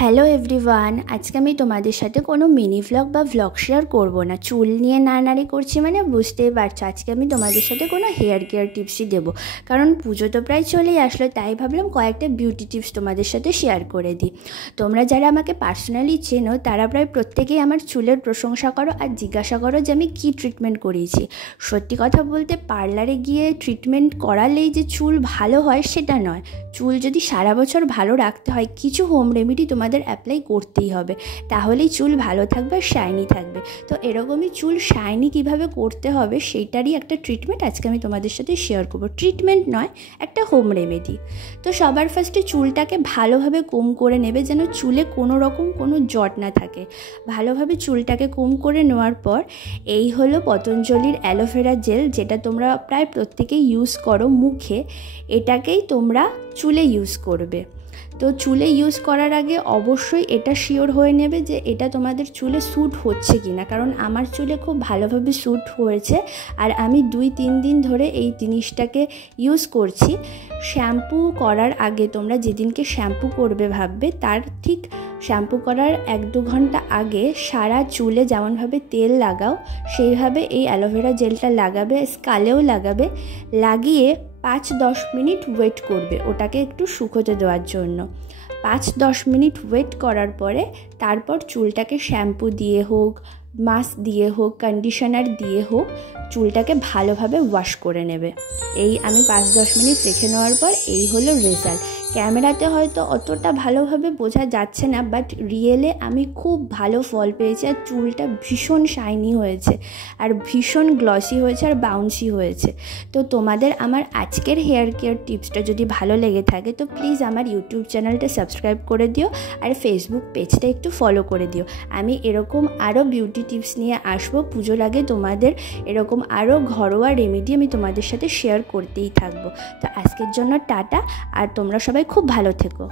Hello everyone, আজকে আমি তোমাদের সাথে কোনো মিনি ভ্লগ বা ভ্লগ শেয়ার করব না। চুল নিয়ে নাড়ানাড়ি করছি মানে বুঝতেই পারছো, আজকে আমি তোমাদের সাথে কোনো হেয়ার কেয়ার টিপসই দেবো। কারণ পুজো তো প্রায় চলেই আসলো, তাই ভাবলাম কয়েকটা বিউটি টিপস তোমাদের সাথে শেয়ার করে দিই। তোমরা যারা আমাকে পার্সোনালি চেনো তারা প্রায় প্রত্যেকেই আমার চুলের প্রশংসা করো আর জিজ্ঞাসা করো যে আমি কী ট্রিটমেন্ট করিয়েছি। সত্যি কথা বলতে পার্লারে গিয়ে ট্রিটমেন্ট করালেই যে চুল ভালো হয় সেটা নয়। চুল যদি সারা বছর ভালো রাখতে হয় কিছু হোম রেমেডি তোমাদের অ্যাপ্লাই করতেই হবে, তাহলেই চুল ভালো থাকবে আর শাইনি থাকবে। তো এরকমই চুল শাইনি কিভাবে করতে হবে সেইটারই একটা ট্রিটমেন্ট আজকে আমি তোমাদের সাথে শেয়ার করবো। ট্রিটমেন্ট নয়, একটা হোম রেমেডি। তো সবার ফার্স্টে চুলটাকে ভালোভাবে কোম করে নেবে, যেন চুলে কোনো রকম কোনো জট না থাকে। ভালোভাবে চুলটাকে কোম করে নেওয়ার পর এই হলো পতঞ্জলির অ্যালোভেরা জেল, যেটা তোমরা প্রায় প্রত্যেকেই ইউজ করো মুখে। এটাকেই তোমরা চুলে ইউজ করবে। তো চুলে ইউজ করার আগে অবশ্যই এটা শিওর হয়ে নেবে যে এটা তোমাদের চুলে স্যুট হচ্ছে কি না, কারণ আমার চুলে খুব ভালোভাবে স্যুট হয়েছে আর আমি 2-3 দিন ধরে এই জিনিসটাকে ইউজ করছি। শ্যাম্পু করার আগে তোমরা যেদিনকে শ্যাম্পু করবে ভাববে তার ঠিক শ্যাম্পু করার 1-2 ঘন্টা আগে সারা চুলে যেমনভাবে তেল লাগাও সেইভাবে এই অ্যালোভেরা জেলটা লাগাবে, স্কালেও লাগাবে। লাগিয়ে 5-10 মিনিট ওয়েট করবে ওটাকে একটু শুকোতে দেওয়ার জন্য। 5-10 মিনিট ওয়েট করার পরে তারপর চুলটাকে শ্যাম্পু দিয়ে হোক, মাস্ক দিয়ে হোক, কন্ডিশনার দিয়ে হোক চুলটাকে ভালোভাবে ওয়াশ করে নেবে। এই আমি 5-10 মিনিট রেখে নেওয়ার পর এই হলো রেজাল্ট। ক্যামেরাতে হয়তো অতটা ভালোভাবে বোঝা যাচ্ছে না, বাট রিয়েলে আমি খুব ভালো ফল পেয়েছি আর চুলটা ভীষণ শাইনি হয়েছে আর ভীষণ গ্লসি হয়েছে আর বাউন্সি হয়েছে। তো তোমাদের আমার আজকের হেয়ার কেয়ার টিপসটা যদি ভালো লেগে থাকে তো প্লিজ আমার ইউটিউব চ্যানেলটা সাবস্ক্রাইব করে দিও আর ফেসবুক পেজটা একটু ফলো করে দিও। আমি এরকম আরও বিউটি টিপস নিয়ে আসবো। পুজোর আগে তোমাদের এরকম আরও ঘরোয়া রেমেডি আমি তোমাদের সাথে শেয়ার করতেই থাকবো। তো আজকের জন্য টাটা, আর তোমরা সবাই খুব ভালো থেকো।